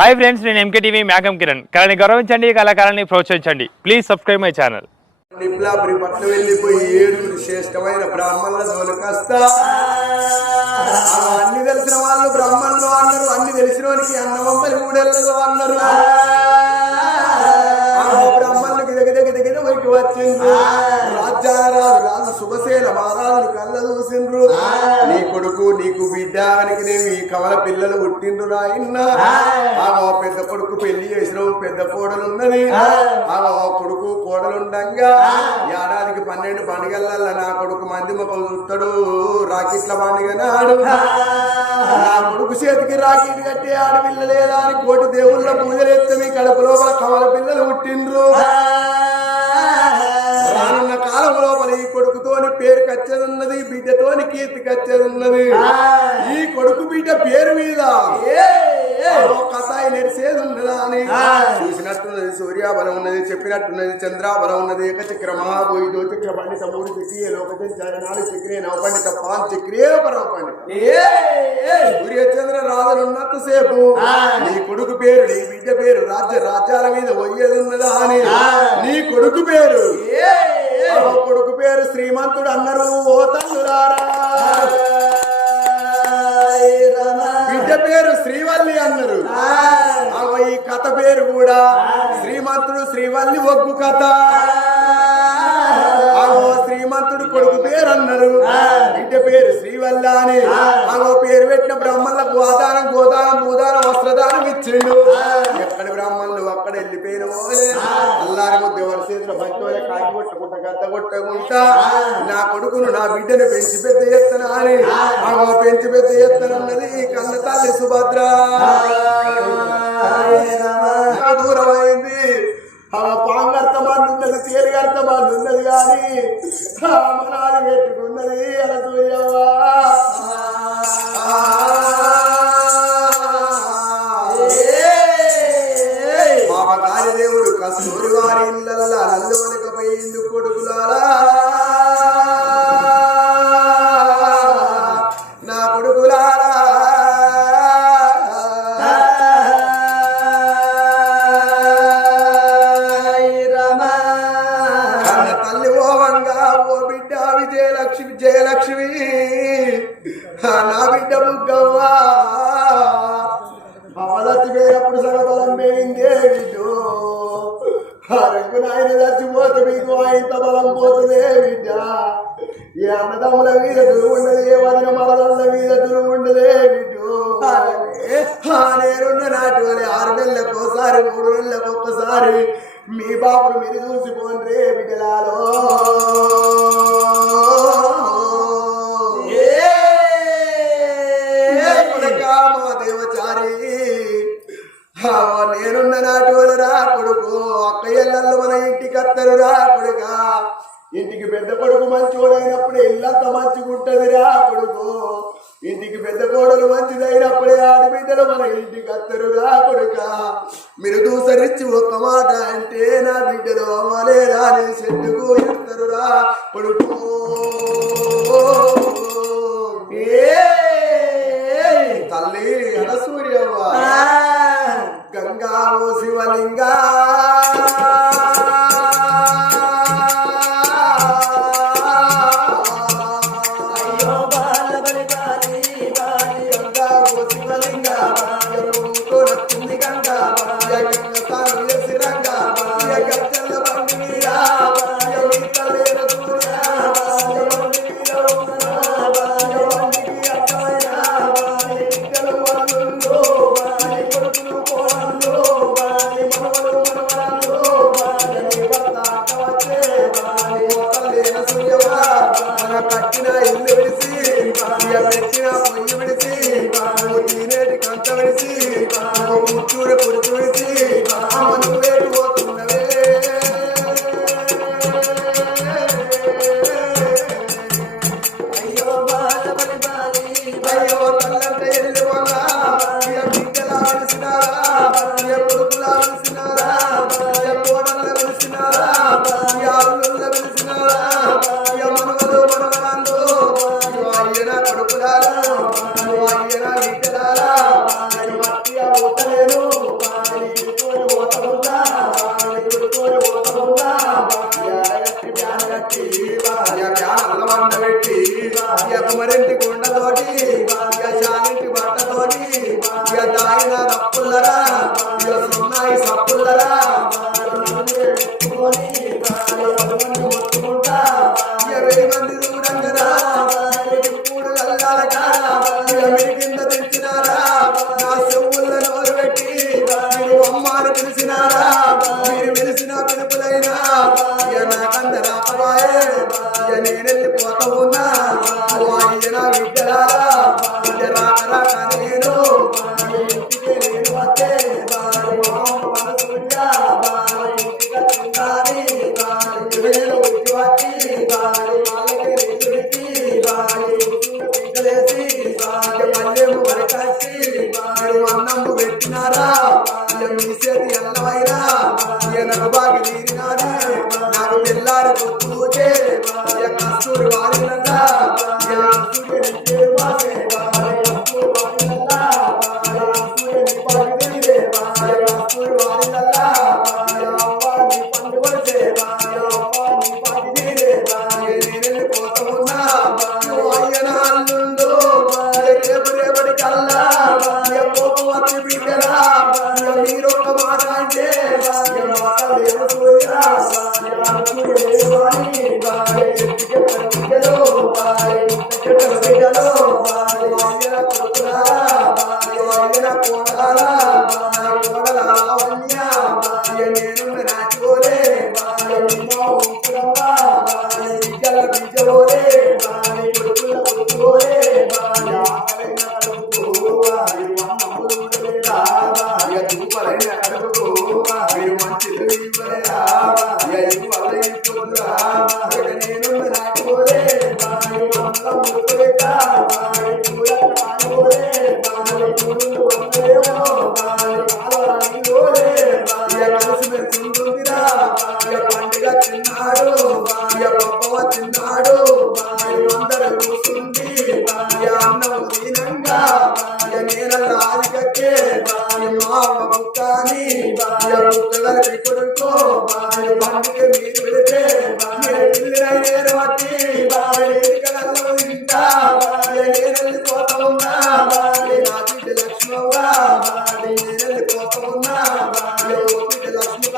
Hi friends నేను MK TV మేకం కిరణ్. కళని గౌరవించండి కళాకారాన్ని ప్రోత్సహించండి. Please subscribe my channel. నిప్లాపురి పట్ల వెళ్ళిపోయి ఏడుగురు శ్రేష్టమైన బ్రాహ్మణుల జోలికొస్తా అన్ని తెలిసిన వాళ్ళు బ్రాహ్మణులు అన్నారు అన్ని తెలిసిన వారికి అన్నమమ్మని మూడెళ్ళలో అన్నారు. బ్రాహ్మణులకి దగ్గర దగ్గర దగ్గర వైపు వచ్చింది రాజ్యారాజు రాజు శుభసేన మహారాజులు కళ్ళ చూసిండ్రు. కొడుకు నీకు బిడ్డ ఈ కమల పిల్లలు పుట్టిండ్రు నాయన్న. ఆ పెద్ద కొడుకు పెళ్ళి చేసినావు పెద్ద కోడలు ఉన్నది ఆ కొడుకు కోడలుండంగా. ఏడాదికి పన్నెండు పండుగల నా కొడుకు మంది మొక్కలు చూస్తాడు. రాకెట్ల పండుగ నాడు. నా కొడుకు చేతికి రాకెట్ కట్టి ఆడపిల్ల లేదా అని కోటి దేవుళ్ళ పూజలు ఎత్తే మీ కడుపులో కమల పిల్లలు పుట్టిండ్రు. రానున్న కాలం లోపల ఈ కొడుకుతోని పేరు కచ్చేదున్నది బిడ్డతోని కీర్తి కచ్చేదున్నది. పేరు మీద. కథాయి నెరిసేది ఉన్నదా అని? చూసినట్టున్నది సూర్యాబలం ఉన్నది చెప్పినట్టున్నది చంద్రాబలం ఉన్నది ఏకచక్ర మహాభూయి చక్ర పండిత మూడు చక్రియ లోక సంచార నాలుగు చక్రియ నవ పండిత పాన్ చక్రియే పరమ పండిత సూర్య చంద్ర రాజులు ఉన్నంత సేపు నీ కొడుకు పేరు నీ బిడ్డ పేరు రాజ్య రాజ్యాల మీద పోయేది ఉన్నదా అని? నీ కొడుకు పేరు. కొడుకు పేరు శ్రీమంతుడు అన్నారు ఓ తల్లులారా బిడ్డ పేరు శ్రీవల్లి అన్నారు. ఈ కథ పేరు కూడా శ్రీమంతుడు శ్రీవల్లి ఒగ్గు కథ. శ్రీమంతుడు కొడుకు పేరు అన్నారు. బిడ్డ పేరు శ్రీవల్ల అని. అవో పేరు పెట్టిన బ్రహ్మలకు ఆదానం గోదానం భూదానం వస్త్రదానం ఇచ్చిండు. ఎక్కడి బ్రాహ్మణులు అక్కడ వెళ్ళిపోయిన అల్లారి ముద్ద భక్తుల కాకి కొట్టుకుంటా గద్ద కొట్టుకుంటా నా కొడుకును నా బిడ్డను పెంచి పెద్ద ఎత్తన అని పెంచి పెద్ద ఎత్తన అన్నది కన్న తల్లి సుభద్ర. దూరమైంది. ఆ పాంగర్థమాన్ని ఉన్నది తేలిగర్థమాన్ని ఉన్నది కానీ మనాలు పెట్టుకున్నది అనసూయవ్వా పాపకారి దేవుడు కస్తూరి వారి ఇళ్ళల్లా నల్లువలకపోయింది కొడుకులారా? To of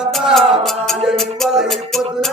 లక్ష్మి కథ పొద్దున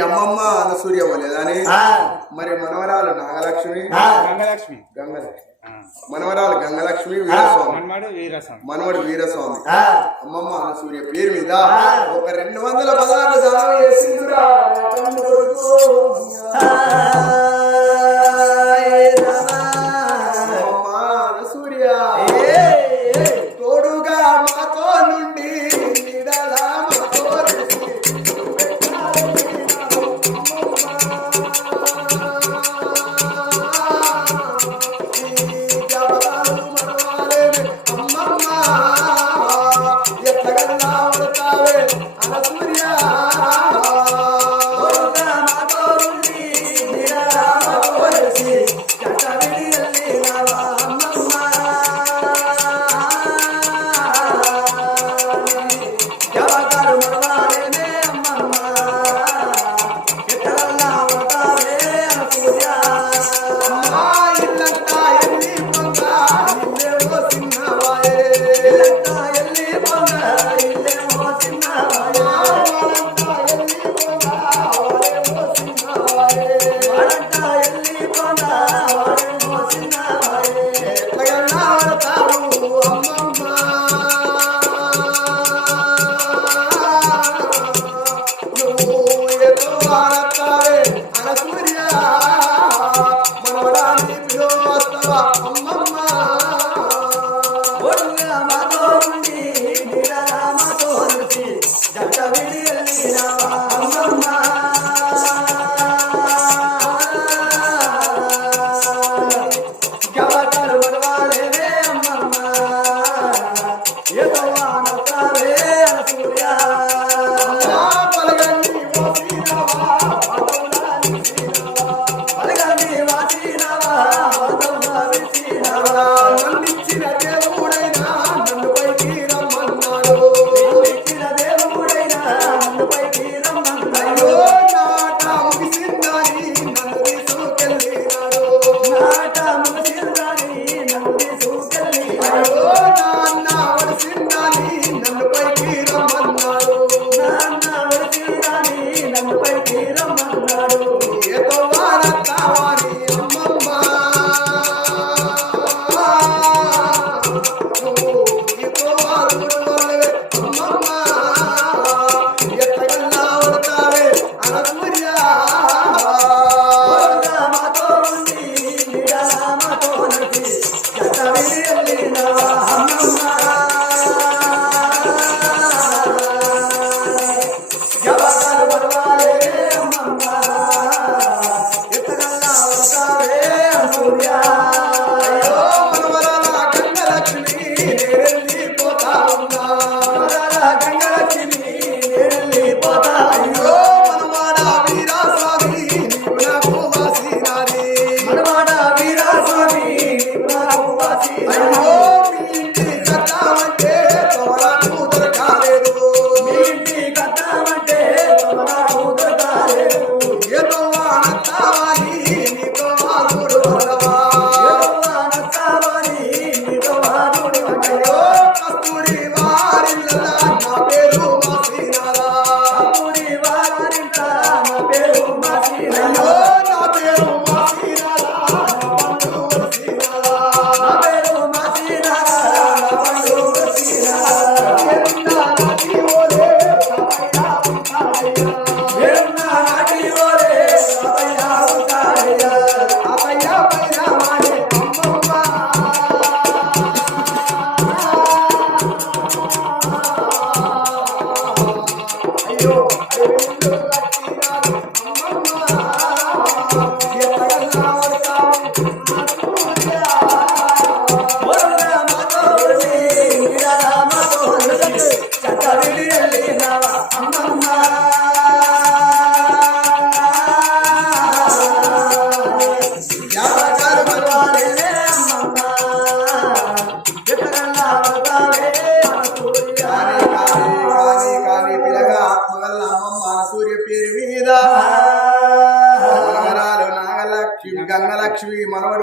అమ్మమ్మ మరి అమ్మమ్మ లేదని ఆ, మరి మనవరాలు నాగలక్ష్మి? గంగలక్ష్మి. గంగలక్ష్మి. మనవరాలు గంగలక్ష్మి వీరస్వామి. మనవడు వీరస్వామి. అమ్మమ్మ అనసూయ పేరు మీద ఒక రెండు వందల పదహారు దానం చేసిందిరా. love. Happy birthday.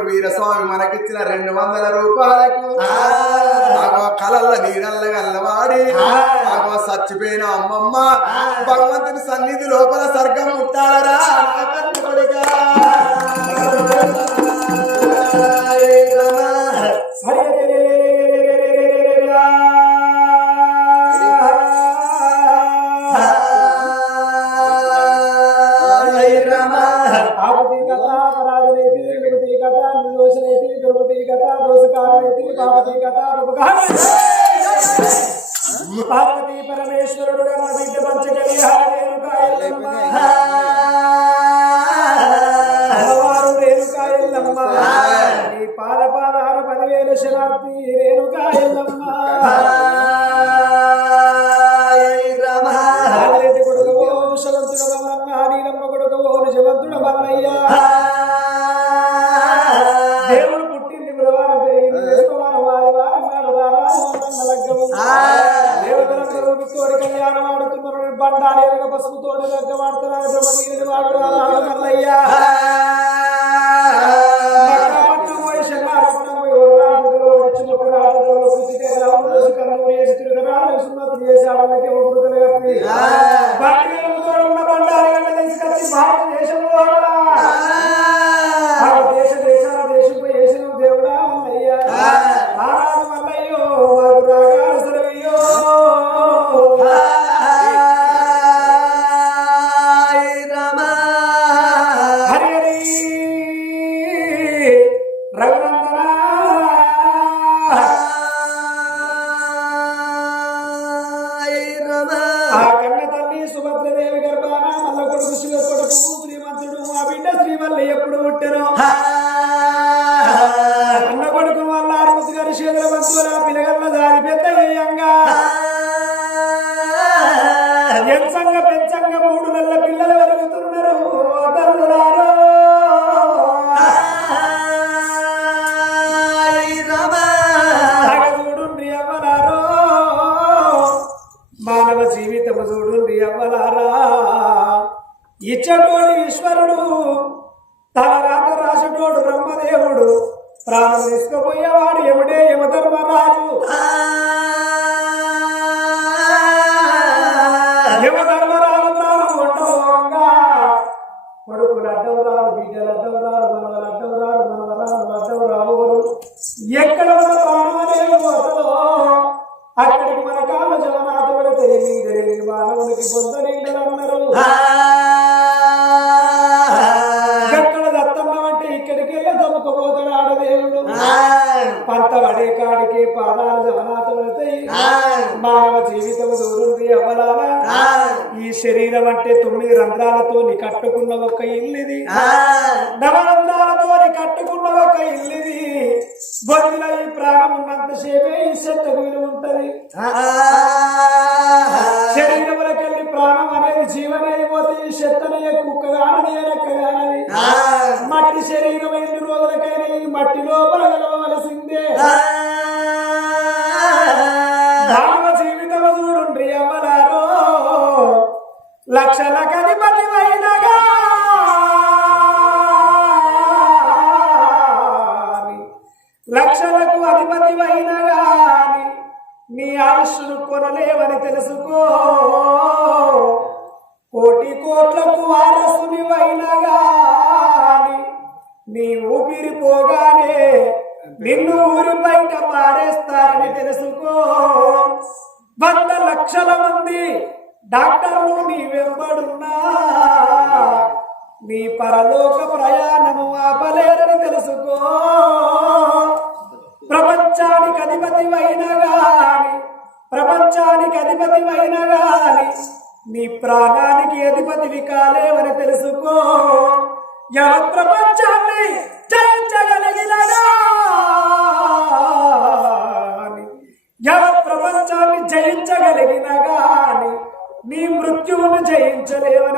వీరస్వామి మనకిచ్చిన రెండు వందల రూపాయలకు. కలల్ల నీడల్ల గల్లవాడి ఆగో చచ్చిపోయిన అమ్మమ్మ. భగవంతుని సన్నిధి లోపల స్వర్గం ముట్టాలరా. పదివేల శరాబ్ది రేణుకాయలమ్మ. జీవితము చూడుండ్రి అవ్వలారా ఇచ్చటోడు ఈశ్వరుడు తన రాత రాసటోడు బ్రహ్మదేవుడు. ప్రాణం తీసుకుపోయేవాడు ఎముడే యమధర్మరాజు. దూరుంది అవ్వలాల ఈ శరీరం అంటే తొమ్మిది రంధ్రాలతో కట్టుకున్న ఒక ఇల్లుది. నవరంధ్రాలతో కట్టుకున్న ఒక ఇల్లుది. బొద్దుల ఈ ప్రాణం ఉన్నంతసేపే ఈ చెత్తకు విలువ ఉంటది. శరీరంలోకెళ్ళి ప్రాణం అనేది జీవనైపోతే ఈ చెత్తనయ్యే కుక్కగానది రెక్కగానది. మట్టి శరీరం ఎన్ని రోజులకైనా ఈ మట్టి లోపల లక్షల కనిపతి వైనగా లక్షలకు అధిపతి వైనగాని నీ ఆయుష్ను కొనలేవని తెలుసుకో.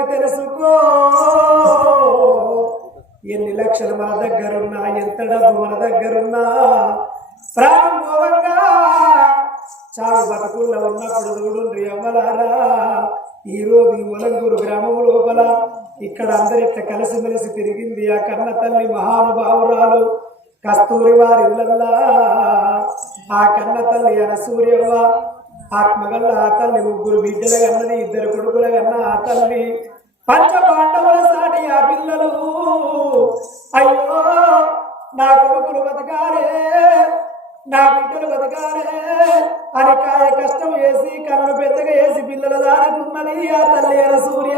తెలుసుకో. ఎన్ని లక్షలు మన దగ్గరున్నా ఎంత డబ్బు మన దగ్గరున్నా. ప్రారంభంగా చావు బతుకుల్లో ఉన్నప్పుడు చూడుండ్రి అమ్మలారా. ఈ ఈ ములంగూరు గ్రామం లోపల ఇక్కడ అందరిట్లా కలిసిమెలిసి తిరిగింది ఆ కన్న తల్లి మహానుభావురాలు కస్తూరి వారి ఇళ్ళల్లా. ఆ కన్న తల్లి అన సూర్యవ్వ ఆత్మగల్ల ఆ తల్లి ముగ్గురు బిడ్డల కన్నది ఇద్దరు కొడుకుల కన్నా ఆ తల్లి. పంచ పాండవుల సాటి ఆ పిల్లలు అయ్యో నా కొడుకులు బతకాలే నా బిడ్డలు బతకాలే అని కాయ కష్టం వేసి కన్ను పెద్దగా వేసి పిల్లల దానుకున్నది ఆ తల్లి అన సూర్య.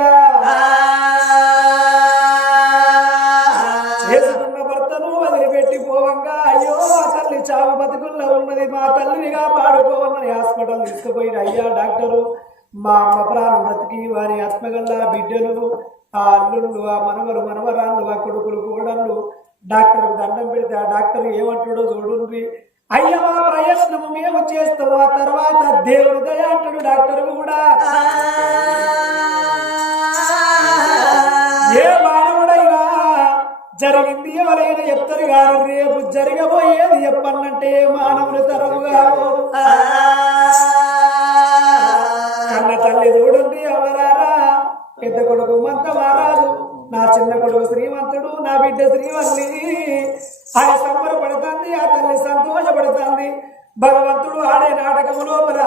చేసుకున్న భర్తను వదిలిపెట్టి పోవంగా అయ్యో ఆ తల్లి చావు బతుకుల్లో ఉన్నది మా తల్లినిగా కాపాడుకోవమని హాస్పిటల్ తీసుకుపోయిన అయ్యా డాక్టరు. మా అమ్మ ప్రాణం బ్రతికి వారి ఆత్మగల్ల బిడ్డలు ఆ అల్లుళ్ళు ఆ మనవలు మనవరాళ్ళు ఆ కొడుకులు కోడళ్ళు. డాక్టర్ దండం పెడితే ఆ డాక్టర్ ఏమంటాడో చూడుండ్రి. అయ్యా మా ప్రయత్నము మేము చేస్తాము. ఆ తర్వాత దేవుడు దయ అంటాడు డాక్టర్ కూడా. ఏ మానవుడైనా జరిగింది ఎవరైనా చెప్తారు కానీ రేపు జరగబోయేది చెప్పన్నంటే మానవులు తరము కన్న తల్లి చూడండి ఎవరారా పెద్ద కొడుకు మంత మారాదు నా చిన్న కొడుకు శ్రీమంతుడు నా బిడ్డ శ్రీవల్లి ఆయన సంబరపడుతుంది ఆ తల్లి సంతోషపడుతుంది. భగవంతుడు ఆడే నాటకము లోపల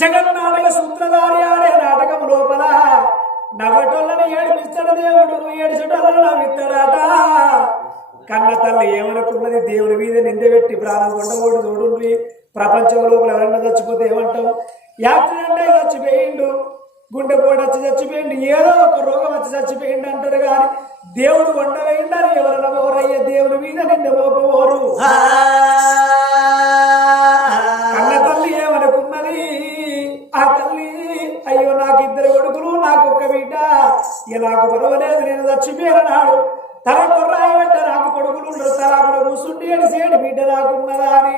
జగన్నాటక సూత్రధారి ఆడే నాటకము లోపల నవ్వటోళ్ళని ఏడిపిస్తాడు దేవుడు ఏడిచటోళ్ళని నవ్విస్తాడట. కన్న తల్లి ఏమనుకున్నది? దేవుడి మీద నిందబెట్టి ప్రాణం కొండబోడు చూడుండ్రి. ప్రపంచం లోపల ఎవరన్నా చచ్చిపోతే ఏమంటాం యాక్సిడెంట్ అయి చచ్చిపోయిండు. గుండె పోటు వచ్చి చచ్చిపోయిండు. ఏదో ఒక రోగం వచ్చి చచ్చిపోయిండు అంటారు కానీ దేవుడు వంట వేయండి ఎవరన్నా ఎవరయ్యే దేవుడి మీద నింద మోపవోరు కన్న తల్లి ఏమనుకున్నది? ఆ తల్లి అయ్యో నాకు ఇద్దరు కొడుకులు నాకు ఒక్క బిడ్డ. ఇక నాకు పర్వాలేదు నేను చచ్చిపోయినాడు తన కొర్రాయి పెట్ట నాకు కొడుకులు ఉండరు తల కూర్చుండి అని సేడు బిడ్డ నాకున్నదా అని.